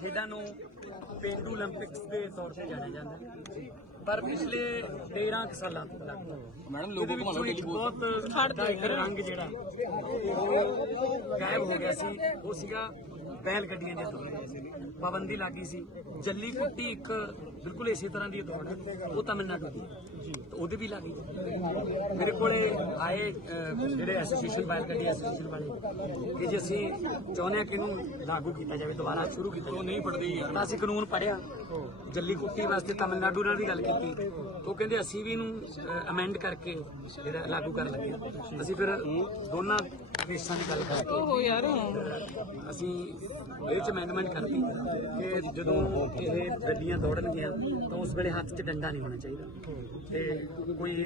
ਖੇਡਾਂ ਨੂੰ ਪਿੰਡੂ 올림픽ਸ ਦੇ ਤੌਰ ਤੇ ਜਾਣਿਆ ਜਾਂਦਾ ਪਰ ਪਿਛਲੇ 13 ਸਾਲਾਂ ਤੋਂ ਲਗਭਗ ਮੈਡਮ ਲੋਗੋ ਘੁਮਾਉਣ ਲਈ ਬਹੁਤ ਸਾਡਾ ਇੱਕ ਰੰਗ ਜਿਹੜਾ ਉਹ ਗਾਇਬ ਹੋ ਗਿਆ ਸੀ। ਉਹ ਸੀਗਾ ਬੈਲ ਗੱਡੀਆਂ ਦੇ ਦੌੜ ਪਾਬੰਦੀ ਲੱਗੀ ਸੀ। ਜੱਲੀ ਕੁੱਟੀ ਇੱਕ ਬਿਲਕੁਲ ਇਸੇ ਤਰ੍ਹਾਂ ਦੀ ਦੌੜ ਹੈ। ਉਹ ਤਮਿਲਨਾਡੂ ਦੀ ਉਹਦੇ ਵੀ ਲੱਗੀ ਮੇਰੇ ਕੋਲੇ ਆਏ ਜਿਹੜੇ ਐਸੋਸੀਏਸ਼ਨ ਬੈਲ ਗੱਡੀ ਐਸੋਸੀਏਸ਼ਨ ਵਾਲੇ। ਕਿ ਜੇ ਅਸੀਂ ਚਾਹੁੰਦੇ ਹਾਂ ਕਿ ਇਹਨੂੰ ਲਾਗੂ ਕੀਤਾ ਜਾਵੇ ਦੁਬਾਰਾ ਸ਼ੁਰੂ ਕੀਤਾ ਉਹ ਨਹੀਂ ਪੜਦੀ ਤਾਂ ਅਸੀਂ ਕਾਨੂੰਨ ਪੜਿਆ ਜੱਲੀ ਕੁੱਟੀ ਵਾਸਤੇ ਤਮਿਲਨਾਡੂ ਨਾਲ ਵੀ ਗੱਲ ਕੀਤੀ। ਉਹ ਕਹਿੰਦੇ ਅਸੀਂ ਵੀ ਇਹਨੂੰ ਅਮੈਂਡ ਕਰਕੇ ਜਿਹੜਾ ਲਾਗੂ ਕਰਨ ਲੱਗੇ। ਅਸੀਂ ਫਿਰ ਦੋਨਾਂ ਦੇਸ਼ਾਂ ਦੀ ਗੱਲ ਕਰਕੇ। ਓਹ ਯਾਰ। ਅਸੀਂ ਇਹ ਚ ਅਮੈਂਡਮੈਂਟ ਕਰਤੀ ਕਿ ਜਦੋਂ ਇਹ ਗੱਡੀਆਂ ਦੌੜਨਗੀਆਂ ਤਾਂ ਉਸ ਵੇਲੇ ਹੱਥ 'ਚ ਡੰਡਾ ਨਹੀਂ ਹੋਣਾ ਚਾਹੀਦਾ। ਤੇ ਕੋਈ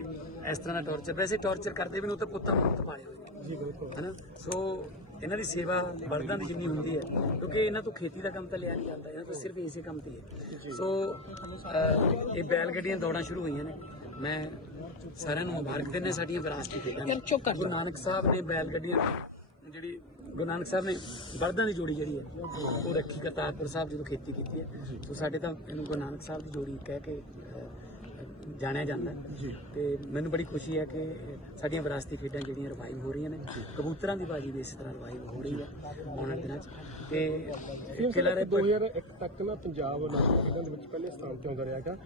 ਇਸ ਤਰ੍ਹਾਂ ਦਾ ਟੌਰਚਰ ਵੈਸੇ ਟੌਰਚਰ ਕਰਦੇ ਵੀ ਨੂੰ ਤਾਂ ਪੁੱਤਾਂ ਨੂੰ ਪਾਲੇ ਹੋਏ ਜੀ ਬਿਲਕੁਲ। ਹੈਨਾ? ਸੋ ਇਹਨਾਂ ਦੀ ਸੇਵਾ ਬਲਦਾਂ ਦੀ ਜਿੰਨੀ ਹੁੰਦੀ ਹੈ ਕਿਉਂਕਿ ਇਹਨਾਂ ਤੋਂ ਖੇਤੀ ਦਾ ਕੰਮ ਤਾਂ ਲਿਆ ਨਹੀਂ ਜਾਂਦਾ ਇਹਨਾਂ ਤੋਂ ਸਿਰਫ ਇਸੇ ਕੰਮ ਤੇ ਹੈ ਸੋ ਇਹ ਬੈਲ ਗੱਡੀਆਂ ਦੌੜਾਂ ਸ਼ੁਰੂ ਹੋਈਆਂ ਨੇ। ਮੈਂ ਸਾਰਿਆਂ ਨੂੰ ਮੁਬਾਰਕ ਦਿੰਦਾ ਸਾਡੀਆਂ ਵਿਰਾਸਤੀ ਖੇਡਾਂ। ਚੁੱਪ ਕਰ ਗੁਰੂ ਨਾਨਕ ਸਾਹਿਬ ਨੇ ਬੈਲ ਗੱਡੀਆਂ ਜਿਹੜੀ ਗੁਰੂ ਨਾਨਕ ਸਾਹਿਬ ਨੇ ਬਲਦਾਂ ਦੀ ਜੋੜੀ ਜਿਹੜੀ ਹੈ ਉਹ ਰੱਖੀ ਕਰਤਾਰਪੁਰ ਸਾਹਿਬ ਜਦੋਂ ਖੇਤੀ ਕੀਤੀ ਹੈ। ਸੋ ਸਾਡੇ ਤਾਂ ਇਹਨੂੰ ਗੁਰੂ ਨਾਨਕ ਸਾਹਿਬ ਦੀ ਜੋੜੀ ਕਹਿ ਕੇ ਜਾਣਿਆ ਜਾਂਦਾ ਤੇ ਮੈਨੂੰ ਬੜੀ ਖੁਸ਼ੀ ਹੈ ਕਿ ਸਾਡੀਆਂ ਵਿਰਾਸਤੀ ਖੇਡਾਂ ਜਿਹੜੀਆਂ ਰਿਵਾਈਵ ਹੋ ਰਹੀਆਂ ਨੇ ਕਬੂਤਰਾਂ ਦੀ ਬਾਜੀ ਵੀ ਇਸੇ ਤਰ੍ਹਾਂ ਰਿਵਾਈਵ ਹੋ ਰਹੀ ਹੈ ਆਉਣ ਦਿਨਾਂ 'ਚ। ਤੇ ਖਿਲਾਰੇ 2001 ਤੱਕ ਨਾ ਪੰਜਾਬ ਨਾਟਕ ਖੇਡਾਂ ਦੇ ਵਿੱਚ ਪਹਿਲੇ ਸਥਾਨ ਤੇ ਆਉਂਦਾ ਰਿਹਾਗਾ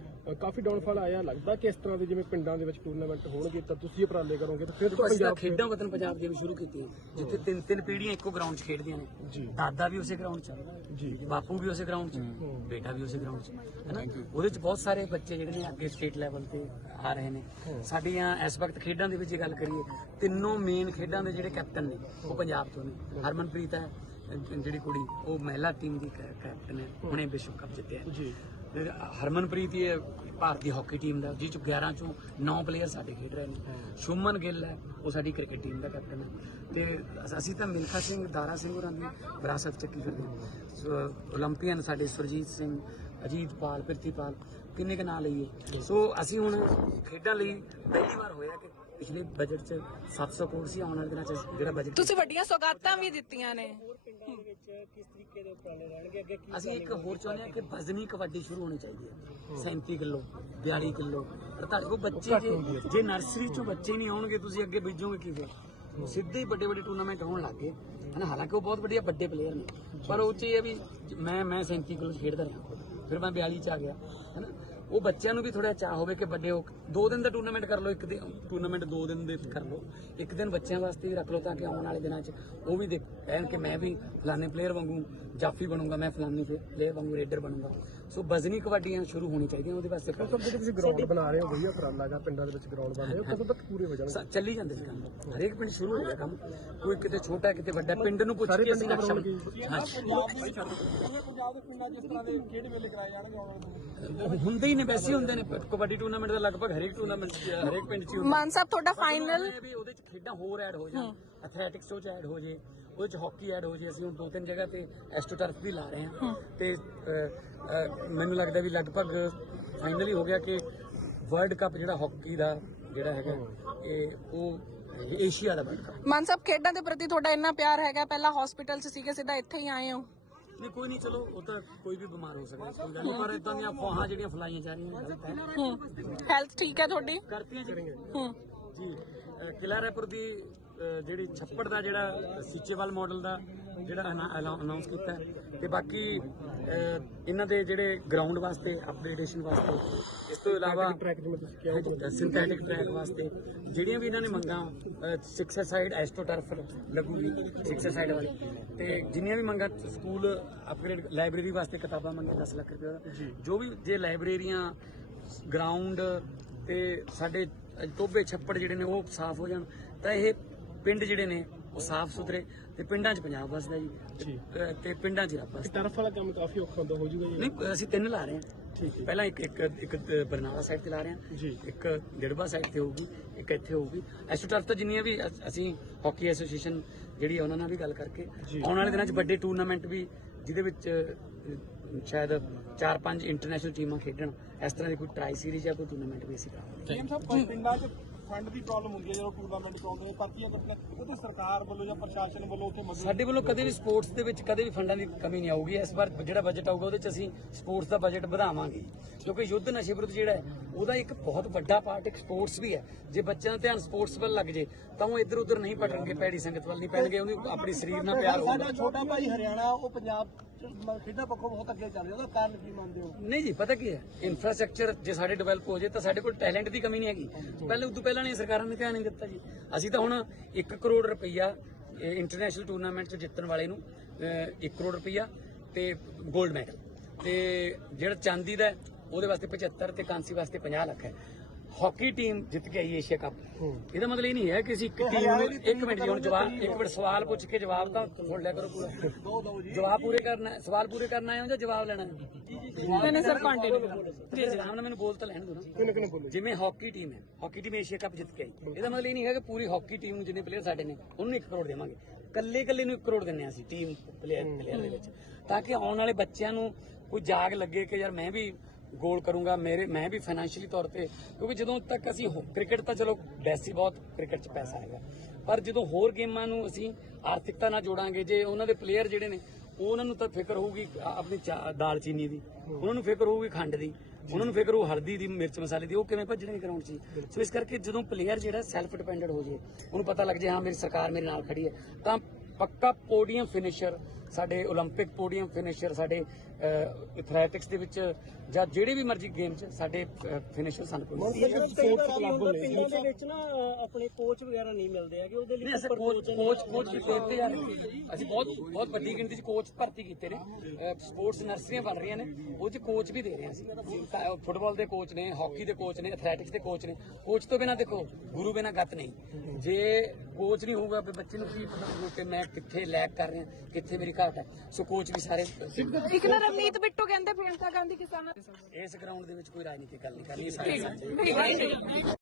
ਕਾਫੀ ਡਾਊਨਫਾਲ ਆਇਆ। ਲੱਗਦਾ ਕਿ ਇਸ ਤਰ੍ਹਾਂ ਦੇ ਜਿਵੇਂ ਪਿੰਡਾਂ ਦੇ ਵਿੱਚ ਟੂਰਨਾਮੈਂਟ ਹੋਣਗੇ ਤਾਂ ਤੁਸੀਂ ਉਪਰਾਲੇ ਕਰੋਗੇ ਤਾਂ ਫਿਰ ਪੰਜਾਬ ਖੇਡਾਂ ਵਤਨ ਪੰਜਾਬ ਦੀਆਂ ਵੀ ਸ਼ੁਰੂ ਕੀਤੀਆਂ। ਜਿੱਥੇ ਤਿੰਨ ਤਿੰਨ ਪੀੜ੍ਹੀਆਂ ਇੱਕੋ ਗਰਾਊਂਡ 'ਚ ਖੇਡਦੀਆਂ ਨੇ। ਜੀ। ਦਾਦਾ ਵੀ ਉਸੇ ਗਰਾਊਂਡ 'ਚ ਜੀ। ਬਾਪੂ ਵੀ ਉਸੇ ਗਰਾਊਂਡ 'ਚ ਬੇਟਾ ਵੀ ਉਸੇ ਗਰਾਊਂਡ 'ਚ ਹੈਨਾ ਉਹਦੇ 'ਚ ਬਹੁਤ ਸਾਰੇ ਬੱਚੇ ਜਿਹੜੇ ਨੇ ਅੱਗੇ ਸਟੇਟ ਲੈਵਲ ਤੇ ਆ ਰਹੇ ਨੇ। ਸਾਡੀਆਂ ਇਸ ਵਕਤ ਖੇਡਾਂ ਦੇ ਵਿੱਚ ਜੇ ਗੱਲ ਕਰੀਏ ਤਿੰਨੋਂ ਮੇਨ ਖੇਡਾਂ ਦੇ ਜਿਹੜੇ ਕੈਪਟਨ ਨੇ ਉਹ ਪੰਜਾਬ ਤੋਂ ਨੇ। ਹਰਮਨਪ੍ਰੀਤ ਹੈ ਜਿਹੜੀ ਕੁੜੀ ਉਹ ਮਹਿਲਾ ਟੀਮ ਦੀ ਕੈਪਟਨ ਹੈ। ਉਹਨੇ ਵਿਸ਼ਵ ਕੱਪ ਜਿੱਤਿਆ। ਜੀ। ਹਰਮਨਪ੍ਰੀਤ ਇਹ ਭਾਰਤੀ ਹਾਕੀ ਟੀਮ ਦਾ ਜਿਹ ਚ 11 ਚੋਂ 9 ਪਲੇਅਰ ਸਾਡੇ ਖੇਡ ਰਹੇ ਨੇ। ਸ਼ੁਮਨ ਗਿੱਲ ਹੈ ਉਹ ਸਾਡੀ ਕ੍ਰਿਕਟ ਟੀਮ ਦਾ ਕੈਪਟਨ ਹੈ। ਤੇ ਅਸੀਂ ਤਾਂ ਮਿਲਖਾ ਸਿੰਘ ਦਾਰਾ ਸਿੰਘ ਹੋਰਾਂ ਦੀ ਵਿਰਾਸਤ ਚੱਕੀ ਫਿਰਦੇ ਹਾਂ। 올림픽ੀਅਨ ਸਾਡੇ ਸੁਰਜੀਤ ਸਿੰਘ ਅਜੀਤਪਾਲ ਪ੍ਰਿਤੀਪਾਲ ਕਿੰਨੇ ਕ ਨਾਂ ਲਈਏ? ਸੋ ਅਸੀਂ ਹੁਣ ਖੇਡਾਂ ਲਈ ਪਹਿਲੀ ਵਾਰ ਹੋਇਆ ਕਿ ਪਿਛਲੇ ਬਜਟ ਚ 700 ਕਰੋੜ ਸੀ ਆਉਣ ਵਾਲੇ ਦਿਨਾਂ ਚ ਜਿਹੜਾ ਬਜਟ ਤੁਸੀਂ ਵੱਡੀਆਂ ਸੌਗਾਤਾਂ ਵੀ ਦਿੱਤੀਆਂ ਨੇ। ਅਸੀਂ ਇੱਕ ਹੋਰ ਚਾਹੁੰਦੇ ਹਾਂ ਕਿ ਵਜ਼ਨੀ ਕਬੱਡੀ ਸ਼ੁਰੂ ਹੋਣੀ ਚਾਹੀਦੀ ਹੈ। 37 ਕਿਲੋ 42 ਕਿਲੋ। ਪਰ ਤੁਹਾਡੇ ਕੋਲ ਬੱਚੇ ਜੇ ਜੇ ਨਰਸਰੀ ਚੋਂ ਬੱਚੇ ਨਹੀਂ ਆਉਣਗੇ ਤੁਸੀਂ ਅੱਗੇ ਬੀਜੋਗੇ ਕੀ ਫਿਰ? ਸਿੱਧੇ ਹੀ ਵੱਡੇ ਵੱਡੇ ਟੂਰਨਾਮੈਂਟ ਹੋਣ ਲੱਗ ਗਏ। ਹਨਾ ਹਾਲਾਂਕਿ ਉਹ ਬਹੁਤ ਵਧੀਆ ਵੱਡੇ ਪਲੇਅਰ ਨੇ। ਪਰ ਉਹ ਚ ਇਹ ਹੈ ਵੀ ਮੈਂ ਮੈਂ 37 ਕਿਲੋ ਖੇਡਦਾ ਰਿਹਾ। ਫਿਰ ਮੈਂ 42 ਚ ਆ ਗਿਆ ਹਨਾ ਉਹ ਬੱਚਿਆਂ ਨੂੰ ਵੀ ਥੋੜਾ ਚਾਹ ਹੋਵੇ ਕਿ ਵੱਡੇ ਹੋ ਦੋ ਦਿਨ ਦਾ ਟੂਰਨਾਮੈਂਟ ਕਰ ਲਓ, ਇੱਕ ਦਿਨ ਟੂਰਨਾਮੈਂਟ ਦੋ ਦਿਨ ਦੇ ਕਰ ਲਓ। ਇੱਕ ਦਿਨ ਬੱਚਿਆਂ ਵਾਸਤੇ ਵੀ ਰੱਖ ਲਓ ਤਾਂ ਕਿ ਆਉਣ ਵਾਲੇ ਦਿਨਾਂ 'ਚ ਉਹ ਵੀ ਦੇਖ ਕਹਿਣ ਕਿ ਮੈਂ ਵੀ ਫਲਾਣੇ ਪਲੇਅਰ ਵਾਂਗੂ ਜਾਫੀ ਬਣੂੰਗਾ, ਮੈਂ ਫਲਾਣੇ ਪਲੇਅਰ ਵਾਂਗੂ ਰੇਡਰ ਬਣੂੰਗਾ। ਸੋ ਵਜ਼ਨੀ ਕਬੱਡੀਆਂ ਸ਼ੁਰੂ ਹੋਣੀ ਚਾਹੀਦੀਆਂ ਉਹਦੇ ਵਾਸਤੇ ਸਭ ਜਿਹੜੇ ਤੁਸੀਂ ਗਰਾਊਂਡ ਬਣਾ ਰਹੇ ਹੋ ਵਧੀਆ ਉਪਰਾਲਾ ਗਾ ਪਿੰਡਾਂ ਦੇ ਵਿੱਚ ਗਰਾਊਂਡ ਬਣ ਰਹੇ ਹੋ ਕਦੋਂ ਤੱਕ ਪੂਰੇ ਹੋ ਜਾਣਗੇ? ਚੱਲੀ ਜਾਂਦੇ ਸੀ ਕੰਮ। ਹਰੇਕ ਪਿੰਡ ਸ਼ੁਰੂ ਹੋ ਗਿਆ ਕੰਮ। ਕੋਈ ਕਿਤੇ ਛੋਟਾ ਕਿਤੇ ਵੱਡਾ ਪਿੰਡ ਨੂੰ ਪੁੱਛ ਕੇ ਅਸੀਂ ਨਕਸ਼ਾ ਹੁੰਦੇ ਹੀ ਨੇ ਵੈਸੇ ਹੀ ਹੁੰਦੇ ਨੇ ਕਬੱਡੀ ਟੂਰਨਾਮੈਂਟ ਦਾ ਲਗਭਗ ਹਰੇਕ ਟੂਰਨਾਮੈਂਟ ਹਰੇਕ ਪਿੰਡ 'ਚ ਹੀ ਹੁੰਦਾ। ਮਾਨ ਸਾਹਿਬ ਤੁਹਾਡਾ ਫਾਈਨਲ ਉਹਦੇ 'ਚ ਖੇਡਾਂ ਹੋਰ ਐਡ ਹੋ ਜਾਣ ਐਥਲੈਟਿਕਸ ਉਹ 'ਚ ਐਡ ਹੋ ਜੇ। ਉਹਦੇ 'ਚ ਹਾਕੀ ਐਡ ਹੋ ਜੇ ਅਸੀਂ ਹੁਣ ਦੋ ਤਿੰਨ ਜਗ੍ਹਾ ਤੇ ਐਸਟ੍ਰੋਟਰਫ ਵੀ ਲਾ ਰਹੇ ਹਾਂ। ਤੇ ਮੈਨੂੰ ਲੱਗਦਾ ਵੀ ਲਗਭਗ ਫਾਈਨਲੀ ਹੋ ਗਿਆ ਕਿ ਵਰਲਡ ਕੱਪ ਜਿਹੜਾ ਹਾਕੀ ਦਾ ਜਿਹੜਾ ਹੈਗਾ ਇਹ ਉਹ ਏਸ਼ੀਆ ਦਾ ਵਰਲਡ ਕੱਪ ਮਾਨ ਸਾਹਿਬ ਖੇਡਾਂ ਦੇ ਪ੍ਰਤੀ ਤੁਹਾਡਾ ਇੰਨਾ ਪਿਆਰ ਹੈਗਾ ਪਹਿਲਾਂ ਹਸਪੀਟਲ 'ਚ ਸੀਗੇ ਸਿੱਧਾ ਇੱਥੇ ਹੀ ਆਏ ਹੋ। ਨਹੀਂ ਕੋਈ ਨਹੀਂ ਚਲੋ ਉਹ ਤਾਂ ਕੋਈ ਵੀ ਬਿਮਾਰ ਹੋ ਸਕਦਾ ਕੋਈ ਗੱਲ ਨਹੀਂ ਪਰ ਇਦਾਂ ਦੀਆਂ ਅਫਵਾਹਾਂ ਜਿਹੜੀਆਂ ਫਲਾਈਆਂ ਜਾ ਰਹੀਆਂ ਹੈਲਥ ਠੀਕ ਹੈ ਤੁਹਾਡੀ? ਕਰਤੀਆਂ ਜੀ ਹੂੰ। ਜੀ ਅ, ਕਿਲ੍ਹਾ ਰਾਏਪੁਰ ਦੀ ਜਿਹੜੀ ਛੱਪੜ ਦਾ ਜਿਹੜਾ ਸੀਚੇਵਾਲ ਮਾਡਲ ਦਾ ਜਿਹੜਾ ਅਨਾਉਂਸ ਕੀਤਾ ਹੈ ਤੇ ਬਾਕੀ ਇਹਨਾਂ ਦੇ ਜਿਹੜੇ ਗਰਾਊਂਡ ਵਾਸਤੇ ਅਪਗ੍ਰੇਡੇਸ਼ਨ ਵਾਸਤੇ ਇਸ ਤੋਂ ਇਲਾਵਾ ਸਿੰਥੈਟਿਕ ਟਰੈਕ ਵਾਸਤੇ ਜਿਹੜੀਆਂ ਵੀ ਇਹਨਾਂ ਨੇ ਮੰਗਾਂ ਸਿਕਸ ਸਾਈਡ ਐਸਟ੍ਰੋਟਰਫ ਲੱਗੂਗੀ ਸਿਕਸ ਸਾਈਡ ਵਾਲੀ। ਤੇ ਜਿੰਨੀਆਂ ਵੀ ਮੰਗਾਂ ਸਕੂਲ ਅਪਗ੍ਰੇਡ ਲਾਇਬ੍ਰੇਰੀ ਵਾਸਤੇ ਕਿਤਾਬਾਂ ਮੰਗੀਆਂ 10 ਲੱਖ ਰੁਪਏ ਦਾ। ਜੋ। ਵੀ ਜੇ ਲਾਇਬ੍ਰੇਰੀਆਂ ਗਰਾਊਂਡ ਤੇ ਸਾਡੇ ਟੋਬੇ ਛੱਪੜ ਜਿਹੜੇ ਨੇ ਉਹ ਸਾਫ਼ ਹੋ ਜਾਣ ਤਾਂ ਇਹ ਪਿੰਡ ਜਿਹੜੇ ਨੇ ਉਹ ਸਾਫ਼ ਸੁਥਰੇ ਤੇ ਪਿੰਡਾਂ 'ਚ ਪੰਜਾਬ ਵਸਦਾ ਜੀ। ਅ, ਤੇ ਪਿੰਡਾਂ 'ਚ ਰੱਬ ਵਸਦਾ। ਟਰਫ ਵਾਲਾ ਕੰਮ ਕਾਫੀ ਔਖਾ ਹੁੰਦਾ ਹੋ ਜਾਊਗਾ ਜੀ। ਨਹੀਂ ਅਸੀਂ ਤਿੰਨ ਲਾ ਰਹੇ ਹਾਂ। ਠੀਕ ਹੈ। ਪਹਿਲਾਂ ਇੱਕ ਇੱਕ ਇੱਕ ਬਰਨਾਲਾ ਸਾਈਡ ਤੇ ਲਾ ਰਹੇ ਹਾਂ। ਜੀ। ਇੱਕ ਡਿੜਬਾ ਸਾਈਡ ਤੇ ਹੋਊਗੀ ਇੱਕ ਇੱਥੇ ਹੋਊਗੀ। ਐਸੋਟਰਫ ਤਾਂ ਜਿੰਨੀਆਂ ਵੀ ਅਸ- ਅਸੀਂ ਹਾਕੀ ਐਸੋਸੀਏਸ਼ਨ ਜਿਹੜੀ ਹੈ ਉਹਨਾਂ ਨਾਲ ਵੀ ਗੱਲ ਕਰਕੇ ਜੀ। ਆਉਣ ਵਾਲੇ ਦਿਨਾਂ 'ਚ ਵੱਡੇ ਟੂਰਨਾਮੈਂਟ ਵੀ ਜਿਹਦੇ ਵਿੱਚ ਸ਼ਾਇਦ 4-5 ਇੰਟਰਨੈਸ਼ਨਲ ਟੀਮਾਂ ਖੇਡਣ। ਇਸ ਤਰ੍ਹਾਂ ਦੀ ਕੋਈ ਟਰਾਈ ਸੀਰੀਜ਼ ਜਾਂ ਕੋਈ ਟੂਰਨਾਮੈਂਟ ਵੀ ਅਸੀਂ ਕਰਾਂਗੇ ਪਿੰਡਾਂ 'ਚ ਫੰਡ ਦੀ ਪ੍ਰੋਬਲਮ ਹੁੰਦੀ ਹੈ ਜਦੋਂ ਟੂਰਨਾਮੈਂਟ ਕਰਾਉਂਦੇ ਨੇ ਭਰਤੀਆਂ ਕਰਦੇ ਨੇ ਉਹ ਤੇ ਸਰਕਾਰ ਵੱਲੋਂ ਜਾਂ ਪ੍ਰਸ਼ਾਸਨ ਵੱਲੋਂ ਉੱਥੇ ਮਦਦ ਸਾਡੇ ਵੱਲੋਂ ਕਦੇ ਵੀ ਸਪੋਰਟਸ ਦੇ ਵਿੱਚ ਕਦੇ ਵੀ ਫੰਡਾਂ ਦੀ ਕਮੀ ਨਹੀਂ ਆਊਗੀ। ਇਸ ਵਾਰ ਜਿਹੜਾ ਬਜਟ ਆਊਗਾ ਉਹਦੇ ਚ ਅਸੀਂ ਸਪੋਰਟਸ ਦਾ ਬਜਟ ਵਧਾਵਾਂਗੇ। ਕਿਉਂਕਿ ਯੁੱਧ ਨਸ਼ੇ ਵਿਰੁੱਧ ਜਿਹੜਾ ਹੈ ਉਹਦਾ ਇੱਕ ਬਹੁਤ ਵੱਡਾ ਪਾਰਟ ਇੱਕ ਸਪੋਰਟਸ ਵੀ ਹੈ। ਜੇ ਬੱਚਿਆਂ ਦਾ ਧਿਆਨ ਸਪੋਰਟਸ ਵੱਲ ਲੱਗ ਜੇ ਤਾਂ ਉਹ ਇੱਧਰ ਉੱਧਰ ਨਹੀਂ ਭਟਕਣਗੇ ਪੈੜੀ ਸੰਗਤ ਵੱਲ ਨਹੀਂ ਪੈਣਗੇ ਉਹਨੂੰ ਆਪਣੀ ਸਰੀਰ ਨਾਲ ਪਿਆਰ ਹੋਊਗਾ। ਸਾਡਾ ਛੋਟਾ ਭਾਈ ਹਰਿਆਣਾ ਉਹ ਪੰਜਾਬ ਖੇਡਾਂ ਪੱਖੋਂ ਬਹੁਤ ਅੱਗੇ ਚੱਲ ਰਿਹਾ ਉਹਦਾ ਕਾਰਨ ਕੀ ਮੰਨਦੇ ਹੋ? ਨਹੀਂ ਜੀ, ਪਤਾ ਕੀ ਹੈ? ਇਨਫਰਾਸਟ੍ਰਕਚਰ ਜੇ ਸਾਡੇ ਡਿਵੈਲਪ ਹੋ ਜੇ ਤਾਂ ਸਾਡੇ ਕੋਲ ਟੈਲੈਂਟ ਦੀ ਕਮੀ ਨਹੀਂ ਹੈਗੀ। ਪਹਿਲੇ, ਉਦੋਂ ਪਹਿਲਾਂ ਨਹੀਂ ਸਰਕਾਰਾਂ ਨੇ ਧਿਆਨ ਨਹੀਂ ਦਿੱਤਾ ਜੀ। ਅਸੀਂ ਤਾਂ ਹੁਣ 1 ਕਰੋੜ ਰੁਪਈਆ ਇੰਟਰਨੈਸ਼ਨਲ ਟੂਰਨਾਮੈਂਟ 'ਚ ਜਿੱਤਣ ਵਾਲੇ ਨੂੰ 1 ਕਰੋੜ ਰੁਪਈਆ ਤੇ 골ਡ ਮੈਡਲ ਤੇ ਜਿਹੜਾ ਚਾਂਦੀ ਦਾ ਉਹਦੇ ਵਾਸਤੇ 75 ਤੇ ਕਾਂਸੀ ਵਾਸਤੇ 50 ਲੱਖ ਹੈ। ਹਾਕੀ ਟੀਮ ਜਿੱਤ ਕੇ ਆਈ ਏਸ਼ੀਆ ਕੱਪ। ਇਹਦਾ ਮਤਲਬ ਇਹ ਨਹੀਂ ਹੈ ਕਿ ਅਸੀਂ ਇੱਕ ਟੀਮ ਨੂੰ ਇੱਕ ਮਿੰਟ ਜੀ ਹੁਣ ਜਵਾਬ ਇੱਕ ਮਿੰਟ ਸਵਾਲ ਪੁੱਛ ਕੇ ਜਵਾਬ ਤਾਂ ਸੁਣ ਲਿਆ ਕਰੋ ਪੂਰਾ। ਜਵਾਬ ਪੂਰੇ ਕਰਨਾ ਹੈ ਸਵਾਲ ਪੂਰੇ ਕਰਨਾ ਹੈ ਜਾਂ ਜਵਾਬ ਲੈਣਾ ਹੈ? ਨਹੀਂ ਸਰ ਕੰਟੀਨਿਊ ਪਲੀਜ਼ ਆਰਾਮ ਮੈਨੂੰ ਬੋਲ ਤਾਂ ਲੈਣ ਨਾ। ਜਿਵੇਂ ਹਾਕੀ ਟੀਮ ਹੈ। ਹਾਕੀ ਟੀਮ ਏਸ਼ੀਆ ਕੱਪ ਜਿੱਤ ਕੇ ਆਈ। ਇਹਦਾ ਮਤਲਬ ਇਹ ਨਹੀਂ ਹੈ ਕਿ ਪੂਰੀ ਹਾਕੀ ਟੀਮ ਨੂੰ ਜਿੰਨੇ ਪਲੇਅਰ ਸਾਡੇ ਨੇ ਉਹਨੂੰ 1 ਕਰੋੜ ਦੇਵਾਂਗੇ। ਕੱਲੇ ਕੱਲੇ ਨੂੰ 1 ਕਰੋੜ ਦਿੰਨੇ ਆ ਅਸੀਂ ਟੀਮ ਪਲੇਅਰ ਪਲੇਅਰ ਦੇ ਵਿੱਚ। ਤਾਂ ਕਿ ਆਉਣ ਵਾਲੇ ਬੱਚਿਆਂ ਨੂੰ ਕੋਈ ਜਾਗ ਲੱਗੇ ਕਿ ਯਾਰ ਮੈਂ ਵੀ ਗੋਲ ਕਰੂੰਗਾ, ਮੇਰੇ, ਮੈਂ ਵੀ ਫਾਈਨੈਂਸ਼ੀਅਲੀ ਤੌਰ ਤੇ, ਕਿਉਂਕਿ ਜਦੋਂ ਤੱਕ ਅਸੀਂ ਕ੍ਰਿਕਟ ਤਾਂ ਚਲੋ, ਵੈਸੇ ਬਹੁਤ ਕ੍ਰਿਕਟ 'ਚ ਪੈਸਾ ਹੈਗਾ। ਪਰ ਜਦੋਂ ਹੋਰ ਗੇਮਾਂ ਨੂੰ ਅਸੀਂ ਆਰਥਿਕਤਾ ਨਾਲ ਜੋੜਾਂਗੇ, ਜੇ ਉਹਨਾਂ ਦੇ ਪਲੇਅਰ ਜਿਹੜੇ ਨੇ ਉਹਨਾਂ ਨੂੰ ਤਾਂ ਫਿਕਰ ਹੋਊਗੀ ਆਪਣੀ ਚਾ- ਦਾਲ ਚੀਨੀ ਦੀ। ਉਹਨਾਂ ਨੂੰ ਫਿਕਰ ਹੋਊਗੀ ਖੰਡ ਦੀ, ਉਹਨਾਂ ਨੂੰ ਫਿਕਰ ਹੋਊ ਹਲਦੀ ਦੀ, ਮਿਰਚ ਮਸਾਲੇ ਦੀ, ਉਹ ਕਿਵੇਂ ਭੱਜਣਗੇ ਗਰਾਊਂਡ 'ਚ ਸੋ ਇਸ ਕਰਕੇ ਜਦੋਂ ਪਲੇਅਰ ਜਿਹੜਾ ਸੈਲਫ ਡਿਪੈਂਡੈਂਟ ਹੋ ਜੇ ਉਹਨੂੰ ਪਤਾ ਲੱਗ ਜੇ ਹਾਂ, ਮੇਰੀ ਸਰਕਾਰ ਮੇਰੇ ਨਾਲ ਖੜੀ ਹੈ, ਤਾਂ ਪੱਕਾ ਪੋਡੀਅਮ ਫਿਨਿਸ਼ਰ ਸਾਡੇ 올림픽 ਪੋਡੀਅਮ ਫਿਨਿਸ਼ਰ ਸਾਡੇ ਐਥਲੈਟਿਕਸ ਦੇ ਵਿੱਚ ਜਾਂ ਜਿਹੜੇ ਵੀ ਮਰਜ਼ੀ ਗੇਮ 'ਚ ਸਾਡੇ ਫਿਨਿਸ਼ਰ ਸਾਨੂੰ ਕੋਲ ਸਪੋਰਟਸ ਕਲੱਬ ਨੇ ਪਿੰਡਾਂ ਦੇ ਵਿੱਚ ਨਾ ਆਪਣੇ ਕੋਚ ਵਗੈਰਾ ਨਹੀਂ ਮਿਲਦੇ ਹੈਗੇ ਉਹਦੇ ਨਹੀਂ ਅਸੀਂ ਕੋਚ ਕੋਚ ਕੋਚ ਵੀ ਦਿੱਤੇ ਯਾਰ ਅਸੀਂ ਬਹੁਤ ਬਹੁਤ ਵੱਡੀ ਗਿਣਤੀ 'ਚ ਕੋਚ ਭਰਤੀ ਕੀਤੇ ਨੇ ਸਪੋਰਟਸ ਨਰਸਰੀਆਂ ਬਣ ਰਹੀਆਂ ਨੇ ਉਹ 'ਚ ਕੋਚ ਵੀ ਦੇ ਰਹੇ ਹਾਂ ਅਸੀਂ ਤਾਂ ਫੁੱਟਬਾਲ ਦੇ ਕੋਚ ਨੇ ਹਾਕੀ ਦੇ ਕੋਚ ਨੇ ਐਥਲੈਟਿਕਸ ਦੇ ਕੋਚ ਨੇ ਕੋਚ ਤੋਂ ਬਿਨਾ ਦੇਖੋ ਗੁਰੂ ਬਿਨਾ ਗੱਤ ਨਹੀਂ ਜੇ ਕੋਚ ਨਹੀਂ ਹੋਊਗਾ ਫਿਰ ਬੱਚੇ ਨੂੰ ਕੀ ਪਤਾ ਹੋਊ ਕਿ ਮੈਂ ਕਿੱਥੇ ਲੈਕ ਕਰ ਰਿਹਾ ਕਿੱਥੇ ਮੇਰੀ ਘਾਟ ਹੈ। ਸੋ ਕੋਚ ਵੀ ਸਾਰੇ ਇੱਕ ਨਾ ਰਵਨੀਤ ਬਿੱਟੂ ਕਹਿੰਦੇ ਪ੍ਰਿਯੰਕਾ ਗਾਂਧੀ ਕਿਸਾਨਾਂ ਇਸ ਗਰਾਊਂਡ ਦੇ ਵਿੱਚ ਕੋਈ ਰਾਜਨੀਤਿਕ ਗੱਲ ਨਹੀਂ ਕਰਨੀ ਸਾਰੇ